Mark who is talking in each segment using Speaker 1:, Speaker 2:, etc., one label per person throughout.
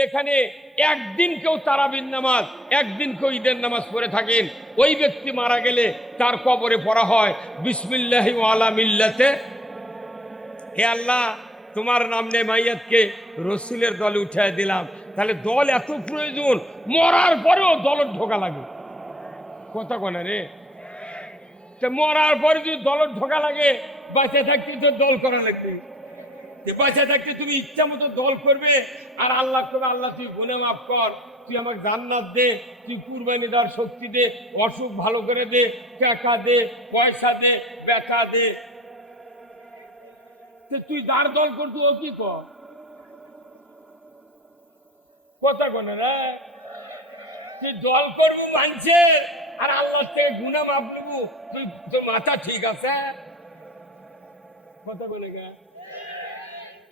Speaker 1: এখানে একদিন কেউ তারাবিন নামাজ, একদিন কেউ ঈদের নামাজ পড়ে থাকেন। ওই ব্যক্তি মারা গেলে তার কবরে পড়া হয়, বিসমিল্লাহি আলা মিল্লাতে। হে আল্লাহ, তোমার নাম নে মাইয়াতকে রসুলের দলে উঠিয়ে দিলাম। তাহলে দল এত প্রয়োজন, মরার পরেও দলের ঢোকা লাগে। কথা কনে রে? তা মরার পরে যদি দলের ঢোকা লাগে, বাঁচে থাকতে তো দল করা লাগবে। বাঁচে থাকতে তুমি ইচ্ছা মতো দল করবে, আর আল্লাহ করবে, আল্লাহ তুই গুনে মাফ কর। তুই আমাকে জান্নাত দে, তুই কুরবানি দেওয়ার শক্তি দে, অসুখ ভালো করে দে, টাকা দে, পয়সা দে, ব্যথা দে। তুই যার দল করতু ও কি কর? কথা কোনে রে? তুই দল করব মানছে, আর আল্লাহ থেকে গুনা মাপ নেব। তুই তোর মাথা ঠিক আছে? কথা বলে গে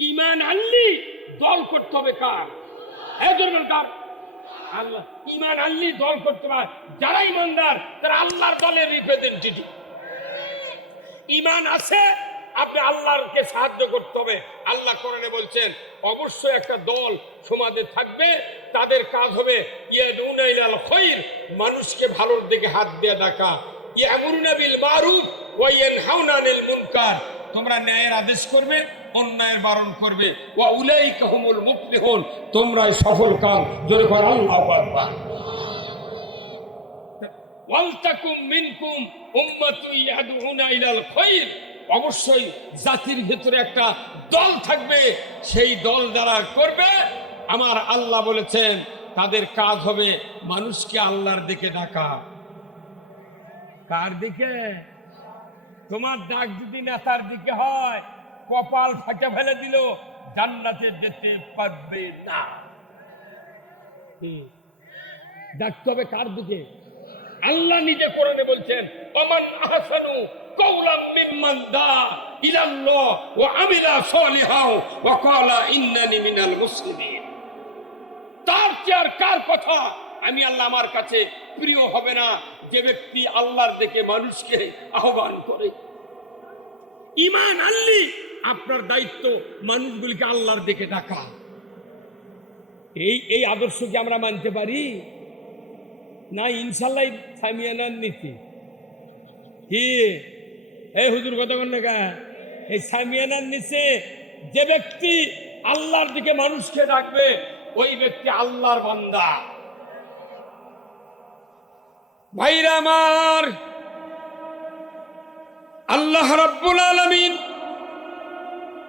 Speaker 1: ইমান আনলি দল করতে হবে কার? একজন কার? আল্লাহ, ইমান আনলি দল করতে হবে। যারা ইমানদার, তারা আল্লাহর দলের রিপ্রেজেন্টেটিভ ইমান আছে, আপনি আল্লাহকে সাহায্য করতে হবে। আল্লাহ কোরআনে বলছেন, অবশ্যই একটা দল সমাজে থাকবে, তাদের কাজ হবে ইয়াদুনা ইলাল খায়র মানুষকে ভালোর দিকে হাত দিয়ে ডাকা। ইয়ামুরুনা বিল মারুফ ওয়া ইয়ানহাউনা আনিল মুনকার। তোমরা ন্যায়ের আদেশ করবে অন্যায়ের বারণ করবে। ওয়া মুফলিহুন। তোমরাই সফল কাম। জোরে কর আকবার। ওয়ালতাকুম মিনকুম ইয়াদউনা ইলাল অবশ্যই জাতির ভিতরে একটা দল থাকবে। সেই দল যারা করবে, আমার আল্লাহ বলেছেন, তাদের কাজ হবে মানুষকে আল্লাহর দিকে ডাকা। কার দিকে? তোমার ডাক যদি নেতার দিকে হয় কপাল ফাঁকে ফেলে দিল জান্নাতে যেতে পারবে না। ডাকতে হবে কার দিকে? আল্লাহ নিজে কোরআনে বলছেন ওমান আহসানু কওলাম মিম্মান দা ইলাল্লাহ ওয়া আমিলা সালিহাও ওয়া ক্বালা ইন্নানি মিনাল মুসলিমিন। তার চেয়ে কার কথা? আমি আল্লাহ আমার কাছে প্রিয় হবে না যে ব্যক্তি আল্লাহর দিকে মানুষকে আহ্বান করে। ইমান আনলি আপনার দায়িত্ব মানুষগুলিকে আল্লাহর দিকে ডাকা। এই এই আদর্শ কি আমরা মানতে পারি? না ইনশাল্লাহ সামিয়ানার নীতি। কি? এই হুজুর কত লেখা এই সামিয়ানার নিচে যে ব্যক্তি আল্লাহর দিকে মানুষকে ডাকবে, ওই ব্যক্তি আল্লাহর বান্দা। ভাইরা আমার, আল্লাহ রাব্বুল আলামিন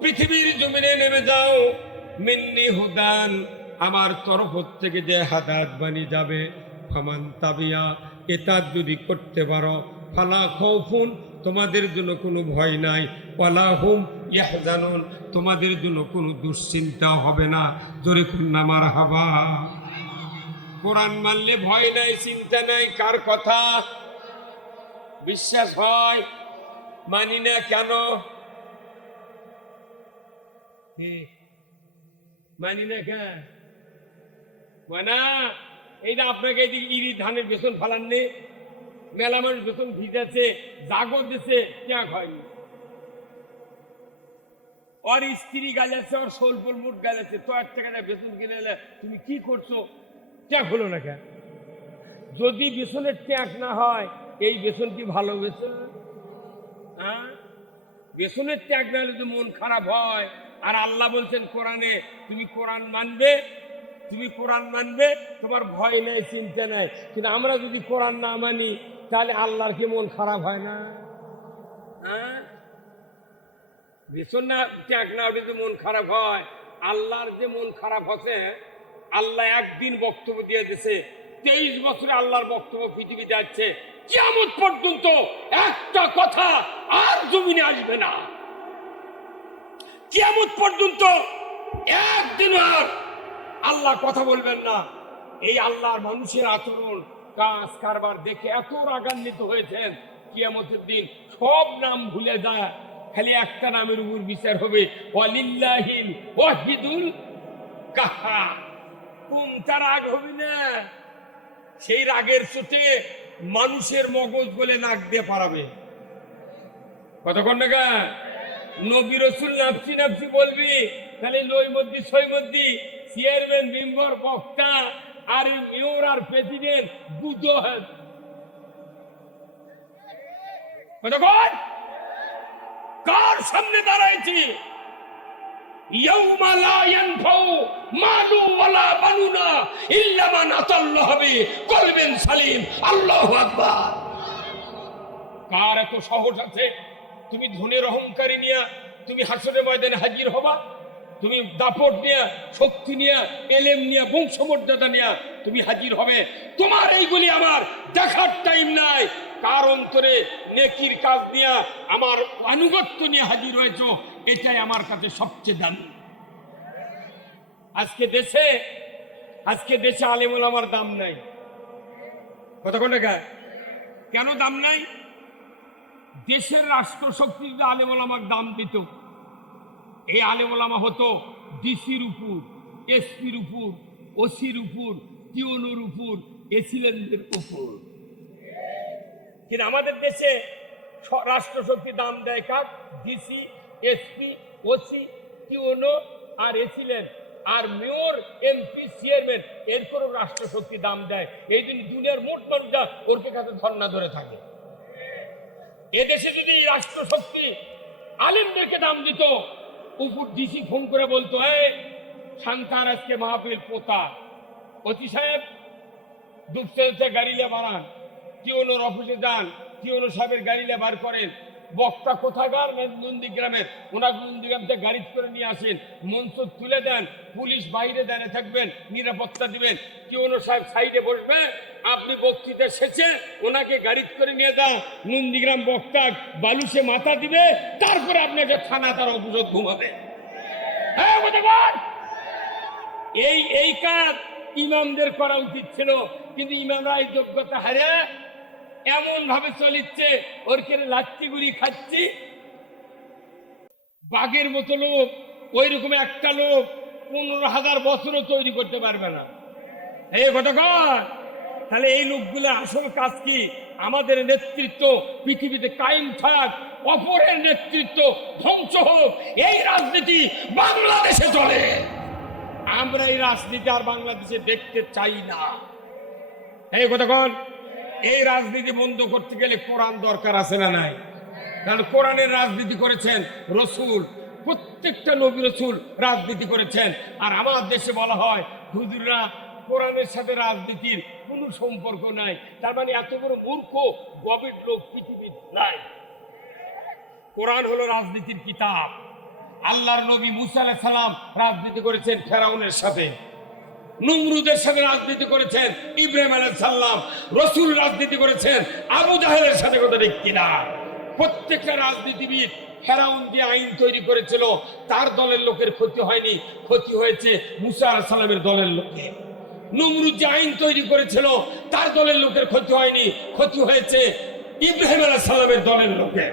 Speaker 1: পৃথিবীর জমিনে নেমে যাও। মিন্নি হুদান, আমার তরফ থেকে যে হাদাত বানি যাবে, ফামান তাবিয়া এটা যদি করতে পারো, ফালা খৌফুন, তোমাদের জন্য কোনো ভয় নাই। ওয়ালা হুম ইয়াহজানুন, তোমাদের জন্য কোনো দুশ্চিন্তা হবে না। জোরে খুন্না মার হাবা কোরআন মানলে ভয় নাই, চিন্তা নাই, কার কথা? বিশ্বাস হয়? মানি না কেন? আপনাকে ইরি ধানের বেসন মেলা মানুষ জাগর হয়নি ওর ওর তো এক টাকা বেসন কিনে এলে তুমি কি করছ? ট্যাক হলো না কেন? যদি বেসনের ট্যাক না হয়, এই বেসন কি ভালো বেসন? হ্যাঁ বেসনের ত্যাগ না হলে তো মন খারাপ হয়। আর আল্লাহ বলছেন, কোরআনে তুমি কোরআন মানবে, তুমি কোরআন মানবে, তোমার ভয় নেই, চিন্তা নেই। কিন্তু আমরা যদি কোরআন না মানি, তাহলে আল্লাহর কি মন খারাপ হয় না? হ্যাঁ? না, ত্যাগ না তো মন খারাপ হয়, আল্লাহর যে মন খারাপ হচ্ছে, আল্লাহ একদিন বক্তব্য দিয়ে দিছে, তেইশ বছরে আল্লাহর বক্তব্য পৃথিবীতে যাচ্ছে কিয়ামত পর্যন্ত একটা কথা আর জমিনে আসবে না। কিয়ামত পর্যন্ত একদিন আর আল্লাহ কথা বলবেন না। এই আল্লাহর মানুষের আচরণ, কাজ, কারবার দেখে এত রাগান্বিত হয়েছেন, কিয়ামতের দিন সব নাম ভুলে যায়। খালি একটা নামের উপর বিচার হবে ওয়ালিল্লাহিল ওয়াহিদুল কাহা তার রাগ হবে না? সেই রাগের চোটে মানুষের মগজ বলে নাক দিয়ে পারাবে। কতক্ষণ টাকা নবী রসুল নাপসি নাপসি বলবি? তাহলে নই মধ্যে ছয় মধ্যে চেয়ারম্যান মেম্বার বক্তা, আর মেয়র আর প্রেসিডেন্ট বুদ্ধ কার সামনে দাঁড়াইছি? কার এত সাহস আছে? তুমি ধনের অহংকারী নিয়া, তুমি হাসরের ময়দানে হাজির হবা। তুমি দাপট নিয়া, শক্তি নিয়া, এলেম নিয়া, বংশমর্যাদা নিয়া তুমি হাজির হবে। তোমার এইগুলি আমার দেখার টাইম নাই। কার অন্তরে নেকির কাজ নিয়া, আমার আনুগত্য নিয়ে হাজির হয়েছো, এটাই আমার কাছে সবচেয়ে দামি। আজকে দেশে আজকে দেশে আলেমুল আমার দাম নাই। টাকা কেন দাম নাই? দেশের রাষ্ট্রশক্তি যদি আলেমুলামার দাম দিত, এই আলেমুলামা হতো ডিসির উপর, এসপির উপর, ওসির উপর, টিওনুর উপর এসিলেন্টের উপর। কিন্তু আমাদের দেশে স- রাষ্ট্রশক্তি দাম দেয় কাক ডিসি, এসপি, ওসি, টিওনো আর এসিলেন্ট আর মেয়র, এমপি, চেয়ারম্যান এর কোনো রাষ্ট্রশক্তি দাম দেয়। এই জন্য দুনিয়ার মোট মানুষরা ওর কাছে ধর্ণা ধরে থাকে। এদেশে যদি রাষ্ট্রশক্তি রাষ্ট্র শক্তি আলেমদেরকে দাম দিত উপর ডিসি ফোন করে বলতো, এ শান্তার আজকে মাহফিল পোতা অতি সাহেব দুপসে গাড়িলে বানান টিওনোর অফিসে যান টিওনো সাহেবের গাড়িলে বার করেন। বক্তা কোথাকার নন্দীগ্রামের? ওনার নন্দীগ্রাম থেকে গাড়ি করে নিয়ে আসেন। মঞ্চ তুলে দেন, পুলিশ বাইরে দাঁড়িয়ে থাকবেন, নিরাপত্তা দিবেন। টিওনো সাহেব সাইডে বসবে, আপনি বক্তৃতা শেষে ওনাকে গাড়ি করে নিয়ে যান। নন্দীগ্রাম বক্তা বালুসে মাথা দিবে, তারপরে আপনাকে থানা তার অপসদ ঘুমাবে। হ্যাঁ এই এই কাজ ইমামদের করা উচিত ছিল, কিন্তু ইমামরা এই যোগ্যতা হারে এমন ভাবে চলিচ্ছে, ওর কেন লাচ্ছি গুড়ি খাচ্ছি? বাঘের মতো লোক ওই রকম একটা লোক পনেরো হাজার বছরও তৈরি করতে পারবে না। এই ঘটকর তাহলে এই লোকগুলো আসল কাজ কি? আমাদের নেতৃত্ব পৃথিবীতে কায়েম থাক, অপরের নেতৃত্ব ধ্বংস হোক, এই রাজনীতি বাংলাদেশে চলে। আমরা এই রাজনীতি আর বাংলাদেশে দেখতে চাই না। এই কতক্ষণ এই রাজনীতি বন্ধ করতে গেলে কোরআন দরকার আছে না নাই? কারণ কোরআনের রাজনীতি করেছেন রসুল, প্রত্যেকটা নবী রসুল রাজনীতি করেছেন। আর আমার দেশে বলা হয়, হুজুররা কোরআনের সাথে রাজনীতির কোনো সম্পর্ক নাই। তার মানে এত বড় মূর্খ, গভীর লোক পৃথিবীর নাই। কোরআন হলো রাজনীতির কিতাব। আল্লাহর নবী মুসা আলাইহিস সালাম রাজনীতি করেছেন ফেরাউনের সাথে। নমরুদের সাথে রাজনীতি করেছেন ইব্রাহিম সালাম, রসুল রাজনীতি করেছেন, আবু জাহেলের সাথে কথা ঠিক কিনা? প্রত্যেকটা রাজনীতিবিদ ফেরাউন যে আইন তৈরি করেছিল, তার দলের লোকের ক্ষতি হয়নি, ক্ষতি হয়েছে মুসা সালামের দলের লোকের নমরুদ যে আইন তৈরি করেছিল, তার দলের লোকের ক্ষতি হয়নি, ক্ষতি হয়েছে ইব্রাহিম আলাইহিস সালামের দলের লোকের।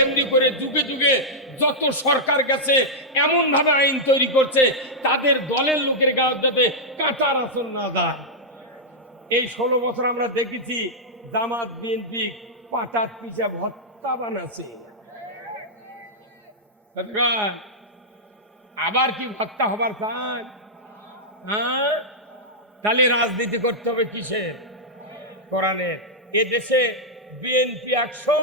Speaker 1: এমনি করে যুগে যুগে যত সরকার গেছে এমন ভাবে আইন তৈরি করছে, তাদের দলের লোকের গায়ে যাতে কাটার আসন না যায়। এই ষোলো বছর আমরা দেখেছি, জামাত, বিএনপি পাটার পিছা ভত্তা বানাচ্ছে। আবার কি ভত্তা হবার চান হ্যাঁ? তাহলে রাজনীতি করতে হবে কিসের? কোরআনের। এ দেশে বিএনপি একশো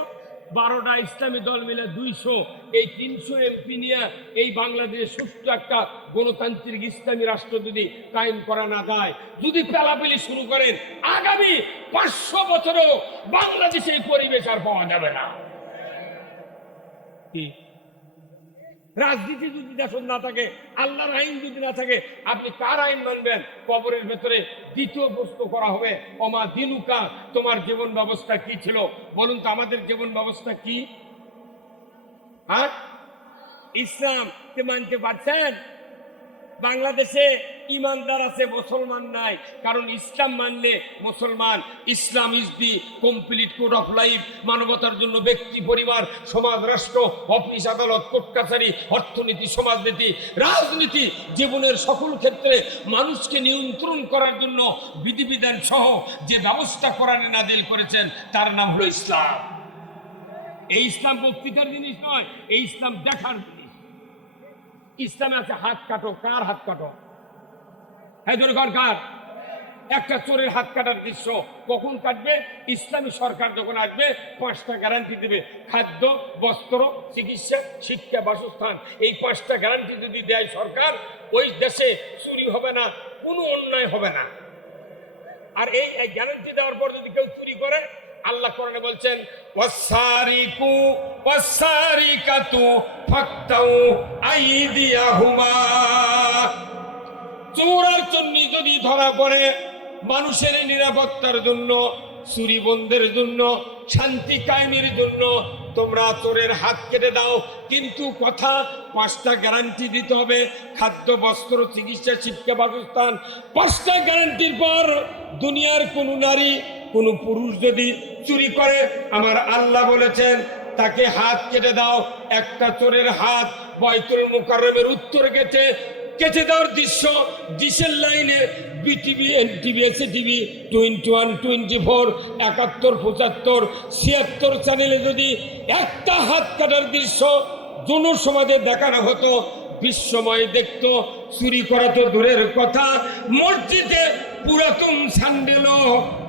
Speaker 1: বারোটা ইসলামী দল মিলে দুইশো, এই তিনশো এমপি নিয়ে এই বাংলাদেশে সুস্থ একটা গণতান্ত্রিক ইসলামী রাষ্ট্র যদি কায়েম করা না যায়, যদি পেলাপেলি শুরু করেন, আগামী পাঁচশো বছরও বাংলাদেশে এই পরিবেশ আর পাওয়া যাবে না। রাজনীতি যদি দেশন না থাকে, আল্লাহর আইন যদি না থাকে, আপনি কার আইন মানবেন? কবরের ভেতরে দ্বিতীয় প্রশ্ন করা হবে অমা দিনুকা, তোমার জীবন ব্যবস্থা কি ছিল? বলুন তো, আমাদের জীবন ব্যবস্থা কি? হ্যাঁ? ইসলাম মানতে পারছেন? বাংলাদেশে ইমানদার আছে, মুসলমান নাই। কারণ ইসলাম মানলে মুসলমান Islam is the complete code of life, মানবতার জন্য ব্যক্তি, পরিবার, সমাজ, রাষ্ট্র, অফিস, আদালত কোর্ট কাছারি অর্থনীতি, সমাজনীতি, রাজনীতি, জীবনের সকল ক্ষেত্রে মানুষকে নিয়ন্ত্রণ করার জন্য বিধিবিধান সহ যে ব্যবস্থা কোরআনে নাদিল করেছেন, তার নাম হলো ইসলাম। এই ইসলাম বক্তৃতার জিনিস নয়, এই ইসলাম দেখার ইসলামে আছে, হাত কাটো। কার হাত কাটো? হ্যাঁ কার? একটা চোরের হাত কাটার দৃশ্য কখন কাটবে? ইসলামী সরকার যখন আসবে, পাঁচটা গ্যারান্টি দেবে। খাদ্য, বস্ত্র, চিকিৎসা, শিক্ষা, বাসস্থান। এই পাঁচটা গ্যারান্টি যদি দেয় সরকার, ওই দেশে চুরি হবে না, কোনো অন্যায় হবে না। আর এই গ্যারান্টি দেওয়ার পর যদি কেউ চুরি করে আল্লাহ কোরআনে বলছেন, ওয়াসারিকু, ওয়াসারিকাতু ফাক্তাউ আইদিয়াহুমা। চোর আর যদি ধরা পড়ে মানুষের নিরাপত্তার জন্য চুরি বন্ধের জন্য, শান্তি কায়েমের জন্য, তোমরা চোরের হাত কেটে দাও। কিন্তু কথা, পাঁচটা গ্যারান্টি দিতে হবে। খাদ্য, বস্ত্র, চিকিৎসা, শিক্ষা, বাসস্থান, পাঁচটা গ্যারান্টির পর দুনিয়ার কোনো নারী কোনো পুরুষ যদি চুরি করে, আমার আল্লাহ বলেছেন, তাকে হাত কেটে দাও। একটা চোরের হাত বয়তুল মুকাররমের উত্তর গেছে। কেটে দেওয়ার দৃশ্য ডিসেল লাইনে বিটিভি, এনটিভি এসে TV twenty one, twenty four, একাত্তর, পঁচাত্তর, ছিয়াত্তর চ্যানেলে যদি একটা হাত কাটার দৃশ্য জনসমাজে দেখানো হতো, বিশ্বময় দেখতো চুরি করা তো দূরের কথা। মসজিদে পুরাতন স্যান্ডেলও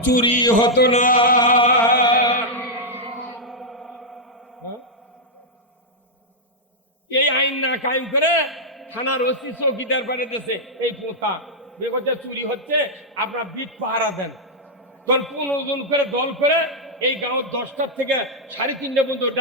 Speaker 1: চুরি হতো না। এই আইন না কায়েম করে থানার ওসি চৌকিদার বাড়িতেছে এই পোতা। বেগজে চুরি হচ্ছে, আপনার বিট পাহারা দেন। তখন পনেরো জন করে দল করে এই গাঁও দশটার থেকে সাড়ে তিনটা পর্যন্ত